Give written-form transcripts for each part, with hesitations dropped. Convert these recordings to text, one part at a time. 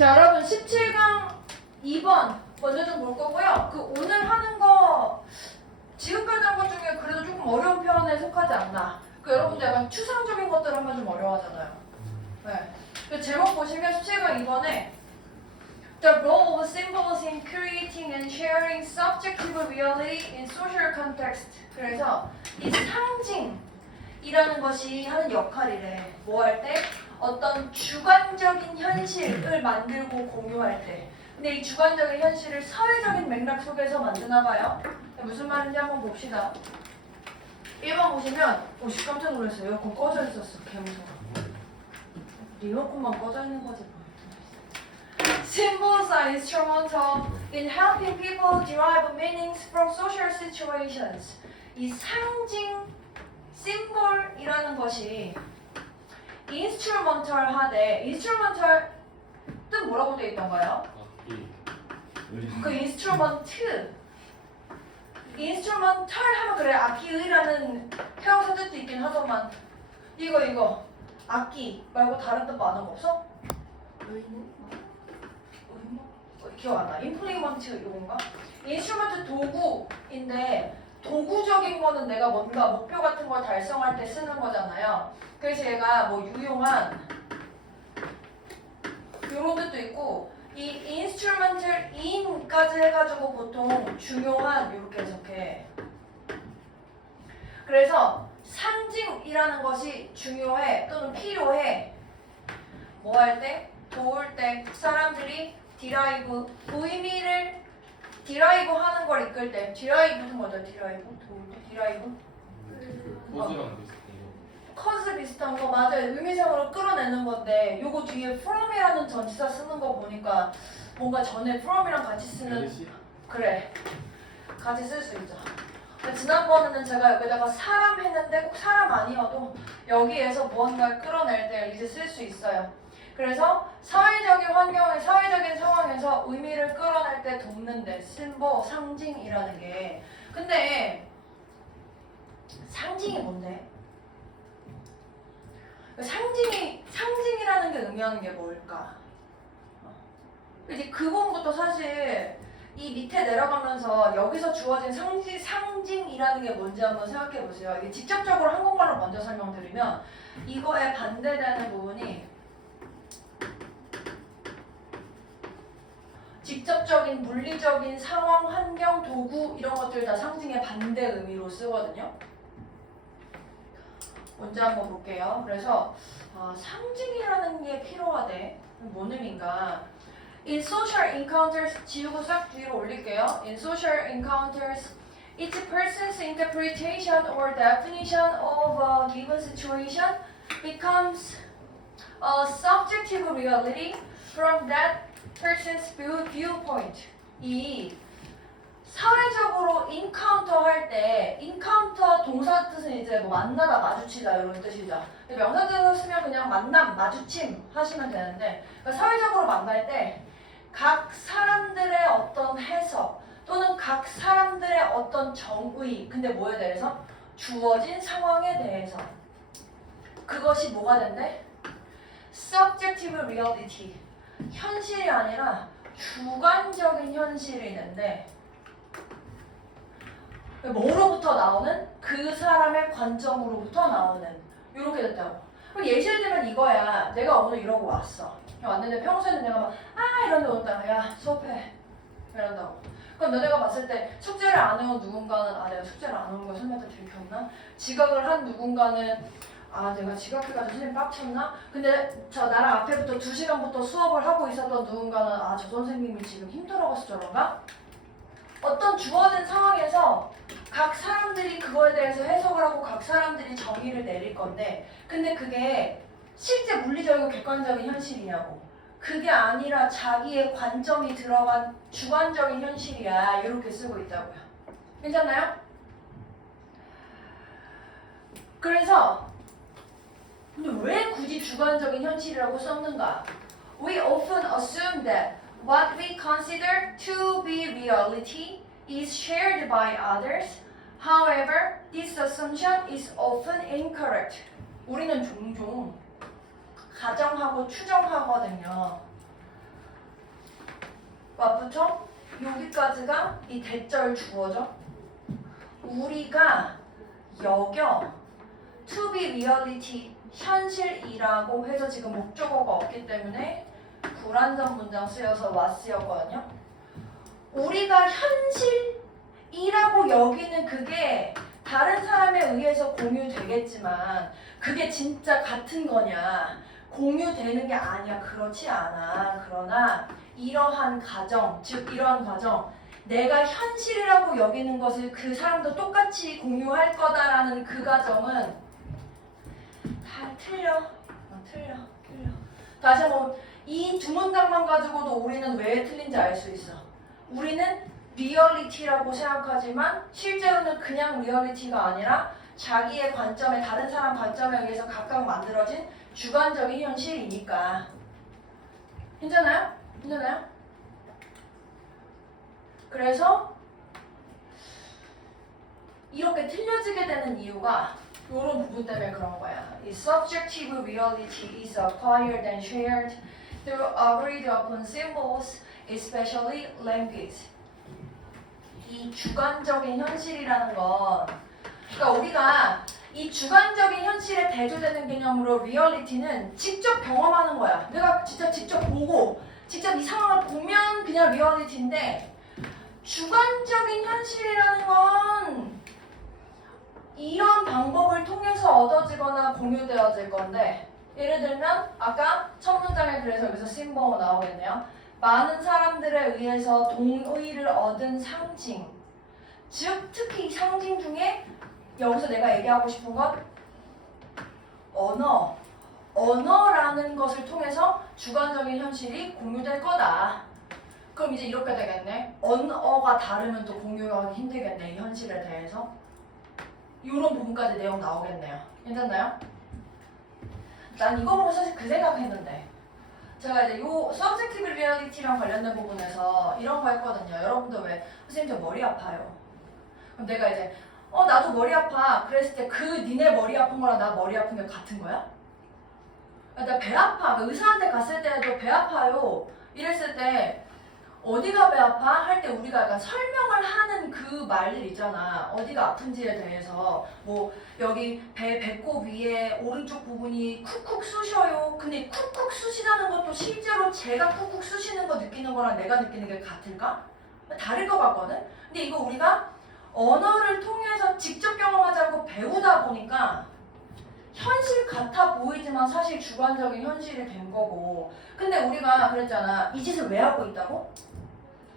자, 여러분 17강 2번 먼저 좀 볼 거고요. 그 오늘 하는 거 지금까지 한 것 중에 그래도 조금 어려운 편에 속하지 않나. 그 여러분들 약간 추상적인 것들 하면 좀 어려워하잖아요. 네. 그 제목 보시면 17강 2번에 The role of symbols in creating and sharing subjective reality in social context. 그래서 이 상징이라는 것이 하는 역할이래. 뭐 할 때? 어떤 주관적인 현실을 만들고 공유할 때. 근데 이 주관적인 현실을 사회적인 맥락 속에서 만드나 봐요. 무슨 말인지 한번 봅시다. 1번 보시면 오씨 깜짝 놀랐어요. 에어컨 꺼져 있었어. 개무서워. 리모컨만 꺼져 있는 거지. Symbols are instrumental in helping people derive meanings from social situations. 이 상징, 심볼이라는 것이 instrumental하되, instrumental 뜻 뭐라고 되어 있던가요? 그 instrumental 하면 그래 악기의라는 형용사 뜻도 있긴 하더만 이거 악기 말고 다른 뜻 많은 거 없어? 기억 안 나. 임플리먼트 이건가? 인스트루먼트 도구인데 도구적인 거는 내가 뭔가 목표 같은 걸 달성할 때 쓰는 거잖아요. 그래서 얘가 뭐 유용한 이런 뜻도 있고 이 인스트루먼틀 in까지 해가지고 보통 중요한 이렇게 해석해. 그래서 상징이라는 것이 중요해 또는 필요해. 뭐 할 때? 도울 때 사람들이 디라이브 의미를 디라이브 하는 걸 이끌 때 디라이브는 뭐죠? 디라이브? 도울 때 디라이브? 포즈랑 비슷한 커즈 비슷한 거 맞아요. 의미상으로 끌어내는 건데 요거 뒤에 from이라는 전치사 쓰는 거 보니까 뭔가 전에 from이랑 같이 쓰는 그래 같이 쓸 수 있죠. 지난번에는 제가 여기다가 사람 했는데 꼭 사람 아니어도 여기에서 무언가를 끌어낼 때 이제 쓸 수 있어요. 그래서 사회적인 환경에 사회적인 상황에서 의미를 끌어낼 때 돕는데 심보 상징이라는 게 근데 상징이 뭔데? 상징이라는 게 의미하는 게 뭘까? 이제 그 부분부터 사실 이 밑에 내려가면서 여기서 주어진 상징이라는 게 뭔지 한번 생각해 보세요. 이게 직접적으로 한국말로 먼저 설명드리면 이거에 반대되는 부분이 직접적인 물리적인 상황, 환경, 도구 이런 것들 다 상징의 반대 의미로 쓰거든요. 먼저 한번 볼게요. 그래서 상징이라는 게 필요하대. 뭔 의미인가? In social encounters 지우고 싹 뒤로 올릴게요. In social encounters, each person's interpretation or definition of a given situation becomes a subjective reality from that person's viewpoint. 이 사회적으로 인카운터 할 때 인카운터 동사 뜻은 이제 뭐 만나다 마주치다 이런 뜻이죠. 명사 뜻을 쓰면 그냥 만남, 마주침 하시면 되는데 그러니까 사회적으로 만날 때 각 사람들의 어떤 해석 또는 각 사람들의 어떤 정의 근데 뭐에 대해서? 주어진 상황에 대해서 그것이 뭐가 된대? Subjective reality 현실이 아니라 주관적인 현실이 있는데 뭐로부터 나오는? 그 사람의 관점으로부터 나오는 이렇게 됐다고. 그럼 예시를 들면 이거야. 내가 오늘 이러고 왔어. 왔는데 평소에는 내가 막 이런데 온다. 야 수업해 이런다고. 그럼 너네가 봤을 때 숙제를 안 해온 누군가는 내가 숙제를 안 해온 거 선생님한테 들켰나? 지각을 한 누군가는 내가 지각해가지고 선생님 빡쳤나? 근데 나랑 앞에부터 2시간부터 수업을 하고 있었던 누군가는 저 선생님이 지금 힘들어서 저런가? 어떤 주어진 상황에서 각 사람들이 그거에 대해서 해석을 하고 각 사람들이 정의를 내릴 건데 근데 그게 실제 물리적이고 객관적인 현실이냐고 그게 아니라 자기의 관점이 들어간 주관적인 현실이야 이렇게 쓰고 있다고요. 괜찮나요? 그래서 근데 왜 굳이 주관적인 현실이라고 썼는가? We often assume that what we consider to be reality is shared by others. However, this assumption is often incorrect. 우리는 종종 가정하고 추정하거든요. 맞붙여? 여기까지가 이 대절 주어죠. 우리가 여겨 to be reality 현실이라고 해서 지금 목적어가 없기 때문에 불완전 문장 쓰여서 was였거든요. 우리가 현실이라고 여기는 그게 다른 사람에 의해서 공유되겠지만 그게 진짜 같은 거냐? 공유되는 게 아니야. 그렇지 않아. 그러나 이러한 가정, 즉 이러한 과정, 내가 현실이라고 여기는 것을 그 사람도 똑같이 공유할 거다라는 그 가정은 다 틀려. 틀려. 다시 한번 이 두 문장만 가지고도 우리는 왜 틀린지 알 수 있어. 우리는 리얼리티라고 생각하지만 실제로는 그냥 리얼리티가 아니라 자기의 관점에 다른 사람 관점에 의해서 각각 만들어진 주관적인 현실이니까. 괜찮아요? 그래서 이렇게 틀려지게 되는 이유가 이런 부분 때문에 그런 거야. 이 subjective reality is acquired and shared through agreed upon symbols, especially language. 이 주관적인 현실이라는 건, 그러니까 우리가 이 주관적인 현실에 대조되는 개념으로 리얼리티는 직접 경험하는 거야. 내가 진짜 직접 보고 직접 이 상황을 보면 그냥 리얼리티인데, 주관적인 현실이라는 건 이런 방법을 통해서 얻어지거나 공유되어질 건데, 예를 들면 아까 첫 문장에 그래서 여기서 심보가 나오겠네요. 많은 사람들에 의해서 동의를 얻은 상징, 즉 특히 이 상징 중에 여기서 내가 얘기하고 싶은 건 언어라는 것을 통해서 주관적인 현실이 공유될 거다. 그럼 이제 이렇게 되겠네. 언어가 다르면 또 공유하기 힘들겠네. 이 현실에 대해서. 이런 부분까지 내용 나오겠네요. 괜찮나요? 난 이거 보고 사실 그 생각했는데, 제가 이제 요 subjective reality랑 관련된 부분에서 이런 거 했거든요. 여러분들 왜 선생님 저 머리 아파요. 그럼 내가 이제 나도 머리 아파. 그랬을 때 그 니네 머리 아픈 거랑 나 머리 아픈 게 같은 거야? 나 배 아파. 의사한테 갔을 때도 배 아파요. 이랬을 때 어디가 배 아파? 할 때 우리가 약간 설명을 하는 그 말들 있잖아. 어디가 아픈지에 대해서. 뭐 여기 배꼽 위에 오른쪽 부분이 쿡쿡 쑤셔요. 근데 쿡쿡 쑤시다는 것도 실제로 제가 쿡쿡 쑤시는 거 느끼는 거랑 내가 느끼는 게 같을까? 다를 것 같거든? 근데 이거 우리가 언어를 통해서 직접 경험하지 않고 배우다 보니까 현실 같아 보이지만 사실 주관적인 현실이 된 거고. 근데 우리가 그랬잖아. 이 짓을 왜 하고 있다고?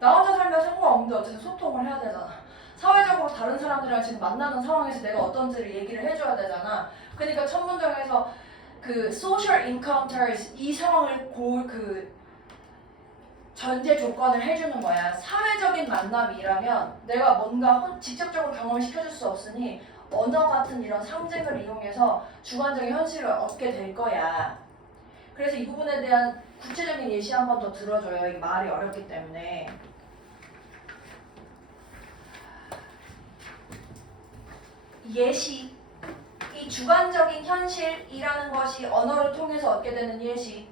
나 혼자 살면 상관없는데 어쨌든 소통을 해야 되잖아. 사회적으로 다른 사람들이랑 지금 만나는 상황에서 내가 어떤지를 얘기를 해줘야 되잖아. 그러니까 첫 문장에서 그 social encounters 이 상황을 전제 조건을 해주는 거야. 사회적인 만남이라면 내가 뭔가 직접적으로 경험을 시켜줄 수 없으니 언어 같은 이런 상징을 이용해서 주관적인 현실을 얻게 될 거야. 그래서 이 부분에 대한 구체적인 예시 한 번 더 들어줘요. 이게 말이 어렵기 때문에. 예시. 이 주관적인 현실이라는 것이 언어를 통해서 얻게 되는 예시.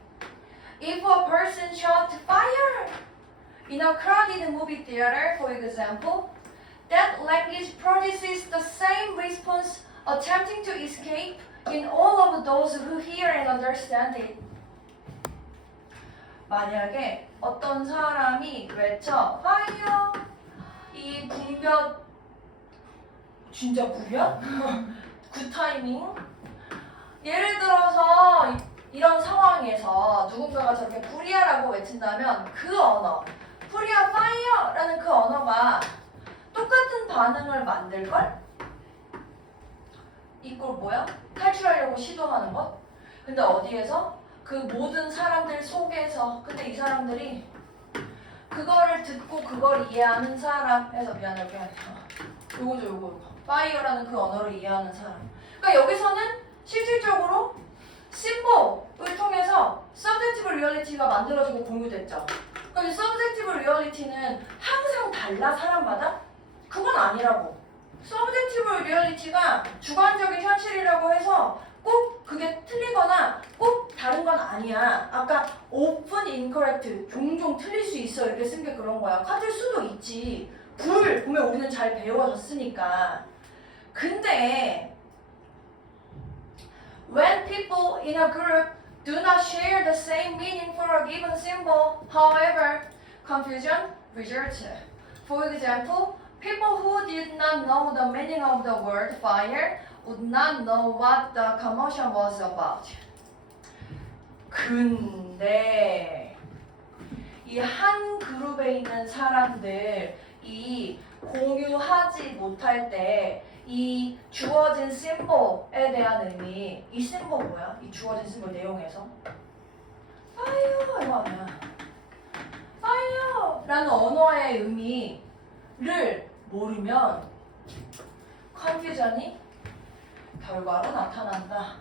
If a person shot fire in a crowded movie theater, for example, that language produces the same response attempting to escape in all of those who hear and understand it. 만약에 어떤 사람이 외쳐 fire, 이 불볕 진짜 불이야? 굿 타이밍. 예를 들어서 이런 상황에서 누군가가 저렇게 불이야라고 외친다면 그 언어, 불이야 파이어라는 그 언어가 똑같은 반응을 만들걸? 이걸 뭐야? 탈출하려고 시도하는 것? 근데 어디에서? 그 모든 사람들 속에서. 근데 이 사람들이 그거를 듣고 그걸 이해하는 사람에서 미안해. 요거 파이어라는 그 언어를 이해하는 사람. 그러니까 여기서는 실질적으로 심볼을 통해서 subjective reality가 만들어지고 공유됐죠. 그럼 이 subjective reality는 항상 달라 사람마다? 그건 아니라고. subjective reality가 주관적인 현실이라고 해서 꼭 그게 틀리거나 꼭 다른 건 아니야. 아까 often incorrect, 종종 틀릴 수 있어 이렇게 쓴 게 그런 거야. 같을 수도 있지. 불 보면 우리는 잘 배워졌으니까. 근데 when people in a group do not share the same meaning for a given symbol, however, confusion results. For example, people who did not know the meaning of the word fire would not know what the commotion was about. 근데 이 한 그룹에 있는 사람들이 공유하지 못할 때 이 주어진 심볼에 대한 의미, 이 심볼 뭐야? 이 주어진 심볼 내용에서 fire 이거 아니야. fire라는 언어의 의미를 모르면 컨퓨전이 결과로 나타난다.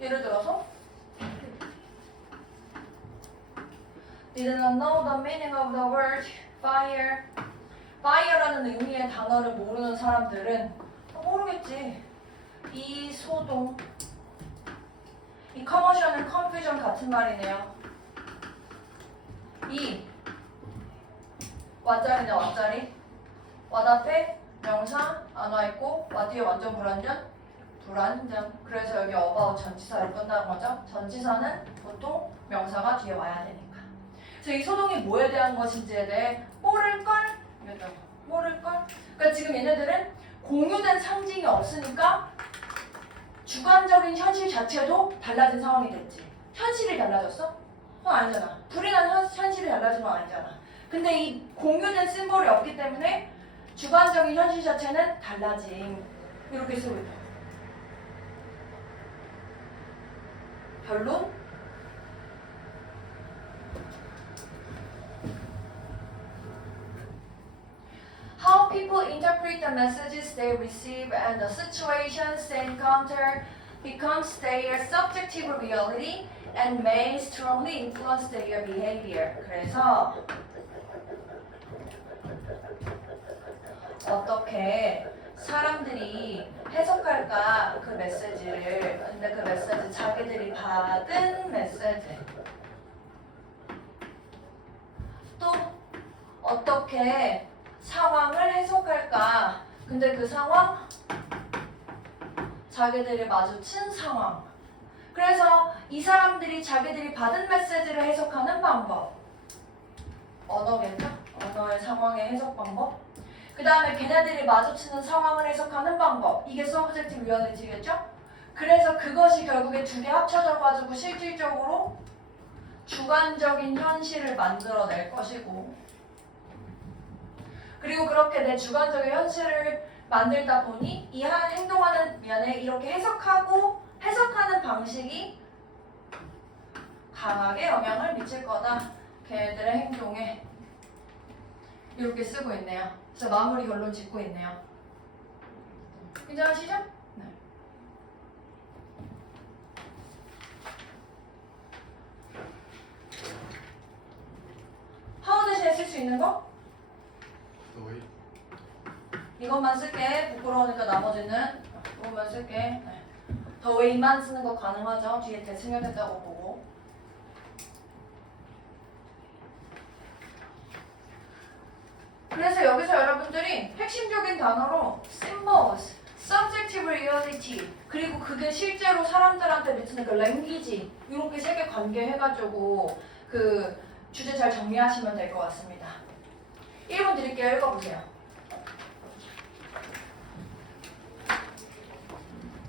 예를 들어서 did not know the meaning of the word fire. fire라는 의미의 단어를 모르는 사람들은 모르겠지. 이 소동, 이 commotion은 confusion 같은 말이네요. 이 왓자리네 왓자리. 왓 앞에 명사 안 와있고 와 뒤에 완전 불완전 불완전. 그래서 여기 about 전치사로 끝나는 거죠. 전치사는 보통 명사가 뒤에 와야 되니까. 그래서 이 소동이 뭐에 대한 것인지에 대해 모를걸? 모를걸? 그러니까 지금 얘네들은 공유된 상징이 없으니까 주관적인 현실 자체도 달라진 상황이 됐지. 현실이 달라졌어? 그건 아니잖아. 불이 난 현실이 달라진 건 아니잖아. 근데 이 공유된 심볼이 없기 때문에 주관적인 현실 자체는 달라짐. 이렇게 쓰고 있다. 결론? How people interpret the messages they receive and the situations they encounter becomes their subjective reality and may strongly influence their behavior. 그래서 어떻게 사람들이 해석할까 그 메시지를. 근데 그 메시지 자기들이 받은 메시지. 또 어떻게 상황을 해석할까. 근데 그 상황 자기들이 마주친 상황. 그래서 이 사람들이 자기들이 받은 메시지를 해석하는 방법. 언어겠죠? 언어의 상황의 해석 방법. 그 다음에 걔네들이 마주치는 상황을 해석하는 방법. 이게 서브젝티브 리얼리티겠죠? 그래서 그것이 결국에 두 개 합쳐져가지고 실질적으로 주관적인 현실을 만들어낼 것이고, 그리고 그렇게 내 주관적인 현실을 만들다 보니 이 행동하는 면에 이렇게 해석하는 방식이 강하게 영향을 미칠 거다. 걔네들의 행동에. 이렇게 쓰고 있네요. 그래서 마무리 결론 짓고 있네요. 괜찮으시죠? 네. how 대신에 쓸 수 있는 거? 너희 이것만 쓸게. 부끄러우니까 나머지는 이것만 쓸게. 네. 더 웨이만 쓰는 거 가능하죠? 뒤에 대칭해야된다고 보고. 그래서 여기서 여러분들이 핵심적인 단어로 symbols, subjective reality, 그리고 그게 실제로 사람들한테 미치는 그 language, 이렇게 세 개 관계해가지고 그 주제 잘 정리하시면 될 것 같습니다. 1분 드릴게요. 읽어보세요.